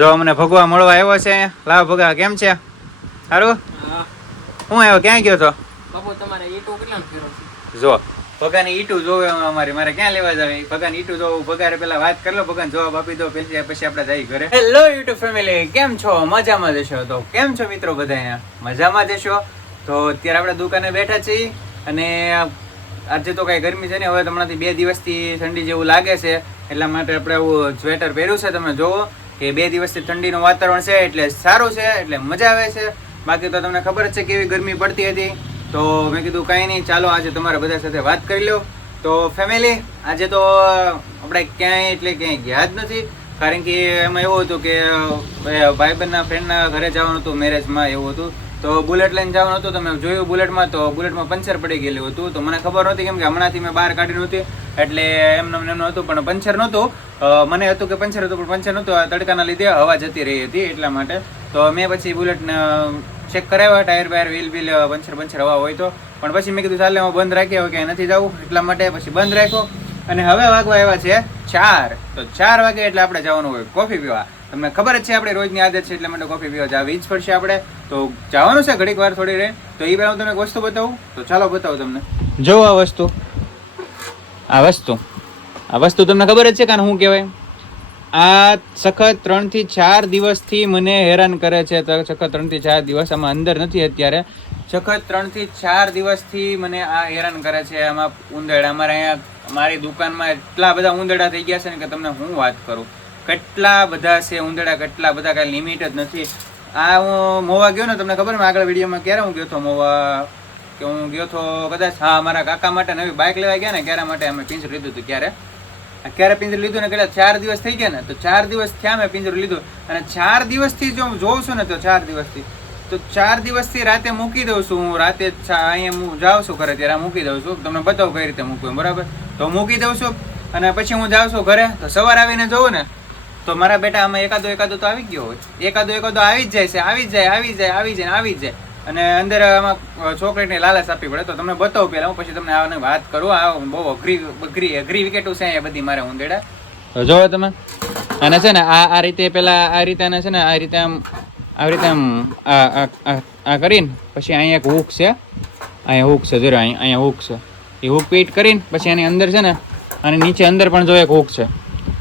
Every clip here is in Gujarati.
જો અમને ભગવા મળવા આવ્યો છે લાવ ભગવા કેમ છે? સારું હું. આવ્યો? ક્યાં ગયો તો? બાપુ તમારે ઈટો કેટલા ફેરો જો ભગાની ઈટુ જોવે અમારી મારે ક્યાં લેવા જાવે? ભગાની ઈટું જોવું ભગારે પેલા વાત કરી લો ભગાને જવાબ આપી દો પછી પછી આપણે જઈ ઘરે. હેલો યુટ્યુબ ફેમિલી કેમ છો? મજામાં જશો તો કેમ છો મિત્રો બધા મજામાં જશો તો અત્યારે આપણે દુકાને બેઠા છીએ અને આજે તો કઈ ગરમી છે ને હવે હમણાંથી બે દિવસથી ઠંડી જેવું લાગે છે. એટલા માટે આપણે આવું સ્વેટર પહેર્યું છે. તમે જોવો. કે બે દિવસથી ઠંડીનું વાતાવરણ છે, એટલે સારું છે, એટલે મજા આવે છે. બાકી તો તમને ખબર જ છે કેવી ગરમી પડતી હતી. તો મેં કીધું કાંઈ નહીં, ચાલો આજે તમારા બધા સાથે વાત કરી લો તો ફેમિલી આજે તો આપણે ક્યાંય એટલે ક્યાંય ગયા જ નથી. કારણ કે એમાં એવું હતું કે ભાઈબંધના ફ્રેન્ડના ઘરે જવાનું હતું મેરેજમાં એવું હતું. તો બુલેટ લઈને જવાનું હતું, તો મેં જોયું બુલેટમાં, તો બુલેટમાં પંચર પડી ગયેલું હતું. તો મને ખબર નહોતી કેમ કે હમણાંથી મેં બહાર કાઢી નહોતી, એટલે એમને એમનું હતું, પણ પંચર નહોતું. મને હતું કે પંચર હતું, પણ પંચર નહોતું. તડકાના લીધે હવા જતી રહી હતી એટલા માટે. તો મેં પછી બુલેટને ચેક કરાવ્યા, ટાયર બાયર, વ્હીલ બીલ, પંચર પંચર હવા હોય તો. પણ પછી મેં કીધું, ચાલે હું બંધ રાખ્યો, કે નથી જવું. એટલા માટે પછી બંધ રાખ્યો. અને હવે વાગવા આવ્યા છે ચાર. તો ચાર વાગે એટલે આપણે જવાનું હોય, કોફી પીવા. તમને ખબર જ છે, આપણે રોજની આદત છે, એટલા માટે કોફી પીવા જવી જ પડશે આપણે. તો જવાનું છે ઘડીક વાર થોડી રહે તો એ પહેલાં હું તમને વસ્તુ બતાવું? તો ચાલો બતાવું તમને. જો આ વસ્તુ. આ વસ્તુ. આ વસ્તુ તમને ખબર જ છે કારણ શું કહેવાય? આ સખત ત્રણથી ચાર દિવસથી મને હેરાન કરે છે. સખત ત્રણથી ચાર દિવસ આમાં અંદર નથી અત્યારે. સખત ત્રણથી ચાર દિવસથી મને આ હેરાન કરે છે. આમાં ઉંદરડા અમારે અહીંયા, મારી દુકાનમાં એટલા બધા ઉંદરડા થઈ ગયા છે ને કે તમને હું વાત કરું? કેટલા બધા છે ઉંદરડા કેટલા બધા કાંઈ લિમિટ જ નથી. આ હું મોવા ગયો ને, તમને ખબર મેં આગળ વિડીયોમાં ક્યારે હું ગયો હતો મોવા, કે હું ગયો તો કદાચ હા, મારા કાકા માટે નવી બાઇક લેવા ગયા ને, ક્યારે માટે અમે પિંજર લીધું હતું ક્યારે? ક્યારે પિંજર લીધું ને કેટલા ચાર દિવસ થઈ ગયા ને, તો ચાર દિવસ થયા મેં પિંજર લીધું. અને ચાર દિવસથી જો હું જોઉં છું ને, તો ચાર દિવસથી, તો ચાર દિવસથી રાતે મૂકી દઉં છું હું, રાતે અહીંયા હું જાઉં છું ઘરે, ત્યારે મૂકી દઉં છું. તમને બતાવું કઈ રીતે મૂકવું બરાબર? તો મૂકી દઉં છું, અને પછી હું જાઉં છું ઘરે, તો સવાર આવીને જોઉં ને તો મારા બેટા આમાં એકાદો એકાદો તો આવી ગયો હોય. એકાદો એકાદો આવી જ જાય છે, આવી જ જાય, આવી જાય આવી જાય આવી જાય. અને અંદર આમાં ચોકલેટની લાલચ આપવી પડે. તો તમને બતાવું પહેલાં હું પછી તમને આને વાત કરું. આ બહુ અઘરી અઘરી અઘરી વિકેટો છે અહીંયા બધી મારે ઉંદેડા. જોવો તમે. અને છે ને, આ આ રીતે પેલા, આ રીતે આને છે ને, આ રીતે આમ આવી રીતે આમ, આ કરીને પછી અહીંયા એક હુક છે. અહીંયા હુક છે જરા અહીંયા હુક છે. એ હુક પીટ કરીને પછી એની અંદર છે ને અને નીચે અંદર પણ જો એક હુક છે.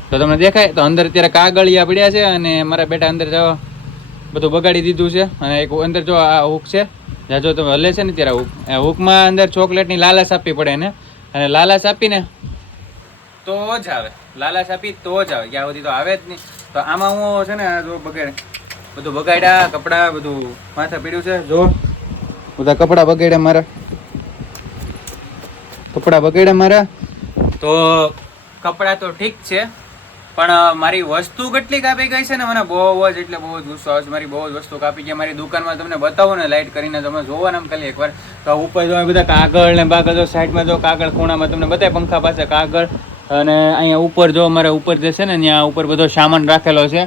તો તમને દેખાય? તો અંદર અત્યારે કાગળિયા પડ્યા છે અને મારા બેટા અંદર જો બધું બગાડી દીધું છે. અને એક અંદર જો આ હુક છે, જ્યાં જો તમે હલે છે ને ત્યારે હુક. હુકમાં અંદર ચોકલેટની લાલાશ આપવી પડે ને અને લાલાશ આપીને તો જ આવે. લાલાશ આપી તો જ આવે. ક્યાં સુધી તો આવે જ નહીં. તો આમાં હું છે ને જો બગાડે. બધું બગાડ્યા, કપડાં બધું માથા પીડ્યું છે. જો, બધા કપડાં બગાડ્યા મારા. કપડાં બગાડ્યા મારા. તો કપડાં તો ઠીક છે. પણ મારી વસ્તુ કેટલી કાપી ગઈ છે ને, મને બહુ જ, એટલે બહુ જ ગુસ્સો આવે છે. મારી બહુ જ વસ્તુ કાપી ગઈ. મારી દુકાનમાં તમને બતાવો ને લાઇટ કરીને તમે જોવો ને આમ ખાલી એકવાર. તો ઉપર જો બધા કાગળ ને બાગળ જો સાઈડમાં જો કાગળ ખૂણામાં તમને બધા પંખા પાસે કાગળ અને અહીંયા ઉપર જો અમારે ઉપર જે છે ને, ત્યાં ઉપર બધો સામાન રાખેલો છે.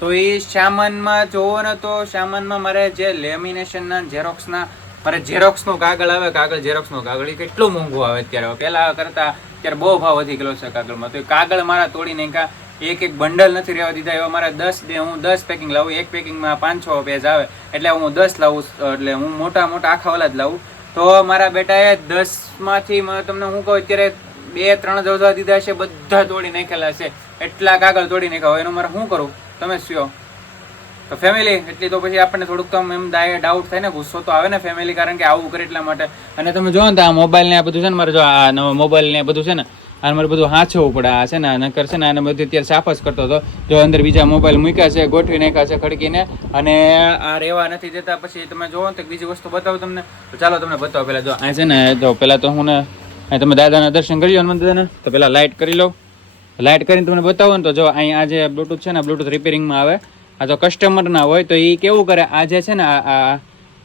તો એ સામાનમાં જોવો ને, તો સામાનમાં મારે જે લેમિનેશનના ઝેરોક્સના મારે ઝેરોક્સનો કાગળ આવે, કાગળ ઝેરોક્સનો કાગળ, એ કેટલું મોંઘું આવે અત્યારે. પહેલાં કરતાં અત્યારે બહુ ભાવ વધી ગયેલો છે કાગળમાં. તો એ કાગળ મારા તોડી નાખ્યા. એક એક બંડલ નથી રહેવા દીધા. એવા મારા દસ હું દસ પેકિંગ લાવું, એક પેકિંગમાં પાંચ છ પેજ આવે. એટલે હું દસ લાવું, એટલે હું મોટા મોટા આખા વાલા જ લાવું. તો મારા બેટાએ દસમાંથી તમને હું કહું, અત્યારે બે, ત્રણ દોધા દીધા છે, બધા તોડી નાખેલા છે. એટલા કાગળ તોડી નાખ્યા હોય, એનું મારે શું કરું? તમે શું તો ફેમિલી એટલી તો પછી આપણને થોડુંક તો એમ ડાઉટ થાય ને, ગુસ્સો તો આવે ને ફેમિલી કારણ કે આવું કરે એટલા માટે. અને તમે જો ને આ મોબાઈલ ને આ બધું છે ને, મારે જો આ મોબાઈલ ને બધું છે ને આ મારે બધું હાંચવું પડે આ છે ને નકર છે ને આને બધું અત્યારે સાફ જ કરતો હતો. જો અંદર બીજા મોબાઈલ મૂક્યા છે, ગોઠવી નાખ્યા છે, ખડકીને. અને આ રહેવા નથી દેતા. પછી તમે જોવો તો બીજી વસ્તુ બતાવું તમને. ચાલો તમને બતાવો પહેલાં. જો આ છે ને જો પહેલા તો હું ને તમે દાદાના દર્શન કરી લો હનુમાન દાદાના. તો પહેલાં લાઇટ કરી લો. લાઇટ કરીને તમને બતાવો ને તો જો અહીં આ જે બ્લૂટૂથ છે ને બ્લુટૂથ રિપેરિંગમાં આવે. આ તો કસ્ટમરના હોય તો એ કેવું કરે? આ જે છે ને, આ, આ-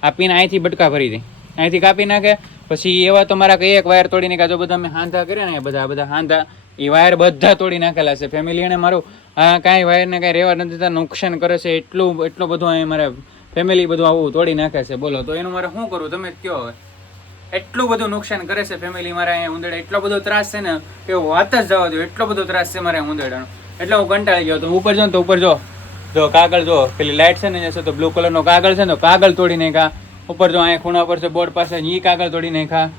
આ અહીંથી બટકા ભરી દે. અહીંથી કાપી નાખે. પછી એવા તો મારા કઈ એક વાયર તોડી નાખ્યા જો બધા મેં હાંધા કર્યા ને, બધા બધા હાંધા, એ વાયર બધા તોડી નાખેલા છે. ફેમિલી એને મારું, આ કાંઈ વાયરને કાંઈ રહેવા નથી દેતા, નુકસાન કરે છે, એટલું એટલું બધું અહીં મારે ફેમિલી બધું આવું તોડી નાખે છે. બોલો, તો એનું મારે શું કરવું? તમે કહો હવે. એટલું બધું નુકસાન કરે છે ફેમિલી મારે અહીંયા ઉંદર એટલો બધો ત્રાસ છે ને કે વાત જ જવા દો, એટલો બધો ત્રાસ છે મારે ઉંદરડાનો એટલે હું કંટાળી ગયો તો ઉપર જો ને તો ઉપર જો. જો કાગળ જો, પેલી લાઈટ છે ને જશે તો બ્લુ કલરનો કાગળ છે ને કાગળ તોડી નાખ્યા. ઉપર જો અહીંયા ખૂણા પર છે, બોર્ડ પાસે એ કાગળ તોડી નાખ્યા.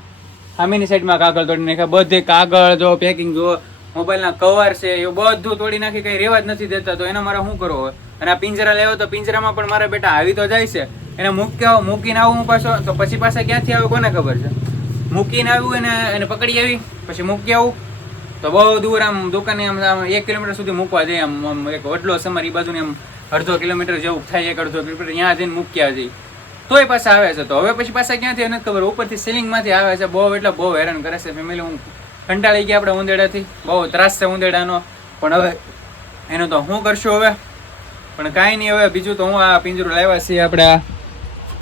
સામેની સાઈડમાં કાગળ તોડી નાખ્યા. બધે કાગળ, જો પેકિંગ જો મોબાઈલના કવર છે એ બધું તોડી નાખી, કંઈ રેવા જ નથી દેતા. તો એના મારે શું કરવો હોય અને આ પિંજરા લેવો તો પિંજરામાં પણ મારા બેટા આવી તો જાય છે. એને મૂકી આવો, મૂકીને આવું હું પાછો. તો પછી પાછા ક્યાંથી આવ્યો કોને ખબર છે? મૂકીને આવ્યું એને એને પકડી આવી, પછી મૂકી આવું. તો બહુ દૂર આમ દુકાને આમ આમ એક કિલોમીટર સુધી મૂકવા જઈએ આમ એક વડલો સમર બાજુને આમ અડધો કિલોમીટર જેવું થાય, એક અડધો કિલોમીટર ત્યાં જઈને મૂક્યા જઈએ તોય પાછા આવે છે. તો હવે પછી પાછા ક્યાંથી નથી ખબર? ઉપરથી સિલિંગમાંથી આવે છે. બહુ એટલે બહુ હેરાન કરે છે ફેમિલી હું કંટાળી ગયા આપણે ઉંદેડાથી. બહુ ત્રાસ છે ઉંદેડાનો. પણ હવે એનું તો શું કરશું હવે? પણ કાંઈ નહીં હવે. બીજું તો હું આ પિંજરું લાવ્યા છીએ આપણે આ.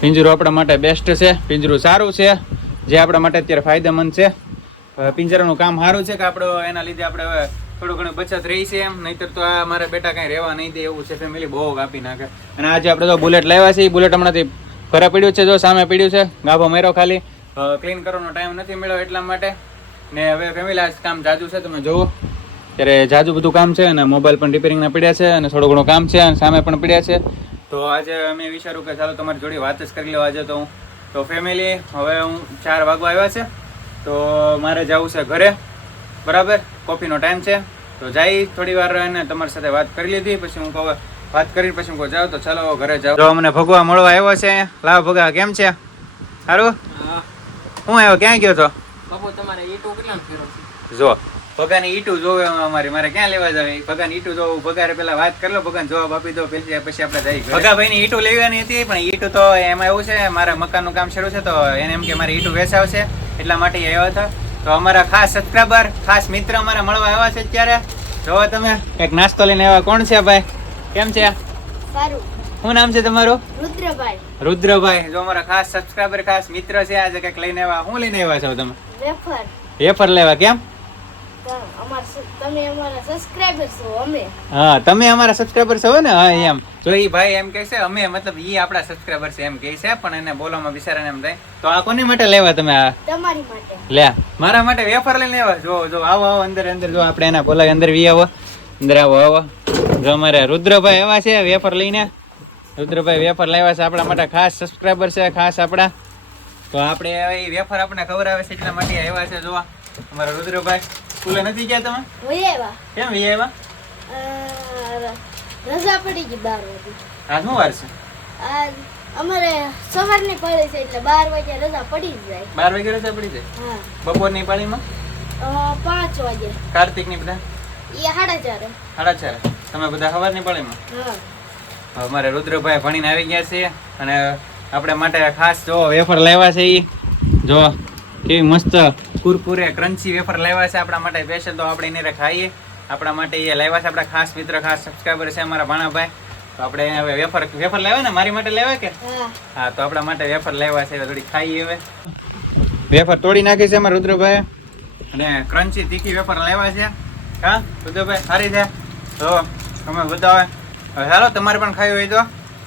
પિંજરું આપણા માટે બેસ્ટ છે. પિંજરું સારું છે. જે આપણા માટે અત્યારે ફાયદામંદ છે. પિંજરાનું કામ સારું છે કે આપણો એના લીધે આપણે હવે થોડું ઘણું બચત રહી છે એમ. નહીતર તો આ મારા બેટા કાંઈ રહેવા નહીં દે એવું છે ફેમિલી બહુ કાપી નાખે. અને આજે આપણે તો બુલેટ લાવ્યા છે એ બુલેટ હમણાંથી ઘરે પડ્યું છે જો સામે પડ્યું છે ગાભો મેરો ખાલી. ક્લીન કરવાનો ટાઈમ નથી મળ્યો એટલા માટે. ને હવે ફેમિલી આજ કામ જાજુ છે તમે જુઓ ત્યારે જાજુ બધું કામ છે અને મોબાઈલ પણ રિપેરિંગના પડ્યા છે અને થોડું ઘણું કામ છે અને સામે પણ પડ્યા છે. તો આજે અમે વિચાર્યું કે ચાલો તમારી જોડે વાત જ કરી લો આજે તો હું. તો ફેમિલી હવે હું ચાર વાગવા આવ્યા છે. તો મારે જવું છે ઘરે. બરાબર? કોફીનો ટાઈમ છે. તો જઈ થોડી વાર એને તમારી સાથે વાત કરી લીધી પછી હું કહું વાત કરી પછી હું જાઓ તો ચાલો ઘરે જાઓ. જો અમને ભગવા મળવા આવ્યો છે લાવ ભગા કેમ છે? સારું હું. આવ્યો? ક્યાં ગયો તો? બાપુ તમારે ઈટો કેટલા ફેરો જો ભગાની ઈટુ જોવે અમારી. મારે ક્યાં લેવા જાવ? ભગાની ઈટું જોવું ભગારે પેલા વાત કરી લો ભગાને જવાબ આપી દો પેલી પછી આપણે જઈ ભગાભાઈ ની ઈટુ લેવાની હતી પણ ઈટુ તો એમાં એવું છે મારા મકાનનું કામ શરૂ છે તો એને એમ કે મારી ઈટું વેચાવશે. એટલા માટે આવ્યા હતા. તો અમારા ખાસ સબસ્ક્રાઈબર ખાસ મિત્ર અમારા મળવા આવ્યા છે અત્યારે. જોવા તમે. એક નાસ્તો લઈને આવ્યા. કોણ છે ભાઈ? કેમ છે? સારું. શું નામ છે તમારું? રુદ્રભાઈ. રુદ્રભાઈ જો અમારા ખાસ સબસ્ક્રાઈબર ખાસ મિત્ર છે આજે કંઈક લઈને આવ્યા. શું લઈને આવ્યા છો તમે? વેફર. વેફર લેવા કેમ? તમે અમારા સબસ્ક્રાઇબર છો અમે. હા તમે અમારા સબસ્ક્રાઈબર છો ને? હા એમ. જો એ ભાઈ એમ કહે છે અમે મતલબ ઈ આપણા સબસ્ક્રાઈબર છે એમ કહે છે પણ એને બોલવામાં બિચારાને એમ થાય. તો આ કોની માટે લેવા તમે આ? તમારી માટે. લે મારા માટે વેફર લઈને આવ્યા જો જો આવો આવો અંદર અંદર જો આપણે એના બોલાવી અંદર વી આવો. અંદર આવો આવો. જો અમારે રુદ્રભાઈ એવા છે વેફર લઈને. રુદ્રભાઈ વેફર લાવ્યા છે આપણા માટે ખાસ સબસ્ક્રાઈબર છે ખાસ આપણા. તો આપણે વેફર આપણને ખબર આવે છે એટલા માટે આવ્યા છે જોવા. અમારા રુદ્રભાઈ સ્કૂલે નથી ગયા તમે? વહી આવ્યા. કેમ વહી આવ્યા? રજા પડી ગઈ બાર વાગે. આ શું વાર છે? અમારે સવારની પાળી છે એટલે બાર વાગે રજા પડી જાય. બાર વાગે રજા પડી જાય? બપોરની પાળીમાં? પાંચ વાગે. કાર્તિકની બધા એ સાડા ચાર. સાડા ચાર. તમે બધા ખબર નહીં પડે અમારે રુદ્રભાઈ ભણીને આવી ગયા છે અને આપણે માટે ખાસ જો વેફર લાવ્યા છે એ જો કેવી મસ્ત કુરકુરે ક્રન્ચી વેફર લાવ્યા છે આપણા માટે સ્પેશિયલ તો આપણે એને ખાઈએ. આપણા માટે એ લાવ્યા છે આપણા ખાસ મિત્ર ખાસ સબસ્ક્રાઈબર છે અમારા ભાણાભાઈ. તો આપણે હવે વેફર વેફર લાવ્યા ને? મારી માટે લાવ્યા કે? હા. તો આપણા માટે વેફર લાવ્યા છે. થોડી ખાઈએ હવે. વેફર તોડી નાખી છે અમારા રુદ્રભાઈ અને ક્રન્ચી તીખી વેફર લાવ્યા છે. હા રુદ્રભાઈ સારી છે તો તમે બધા હવે ચાલો તમારે પણ ખાઈ હોય તો.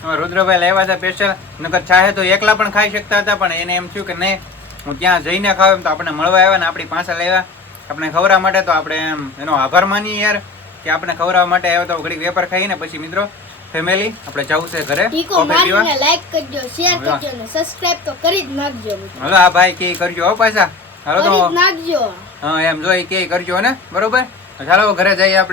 અમે રુદ્રભાઈ લાવ્યા હતા સ્પેશિયલ નકર ચાહે તો એકલા પણ ખાઈ શકતા હતા પણ એને એમ થયું કે નહીં હું ત્યાં જઈને ખાવ એમ તો આપણે મળવા આવ્યા ને આપણી પાસે લાવ્યા. આપણે ખવડાવવા માટે તો આપણે એમ એનો આભાર માનીએ યાર કે આપણે ખવડાવવા માટે આવ્યો તો ઘડીક વેપાર ખાઈને પછી મિત્રો ફેમિલી આપણે જવું છે ઘરે લાઈક કરજો શેર કરજો અને સબસ્ક્રાઇબ તો કરી જ નાખજો. હાલો આ ભાઈ કે કરજો હો પાછા. હાલો તો નાખજો. હા એમ જોઈ કે કરજો ને બરોબર? ચાલો ઘરે જઈએ આપણે.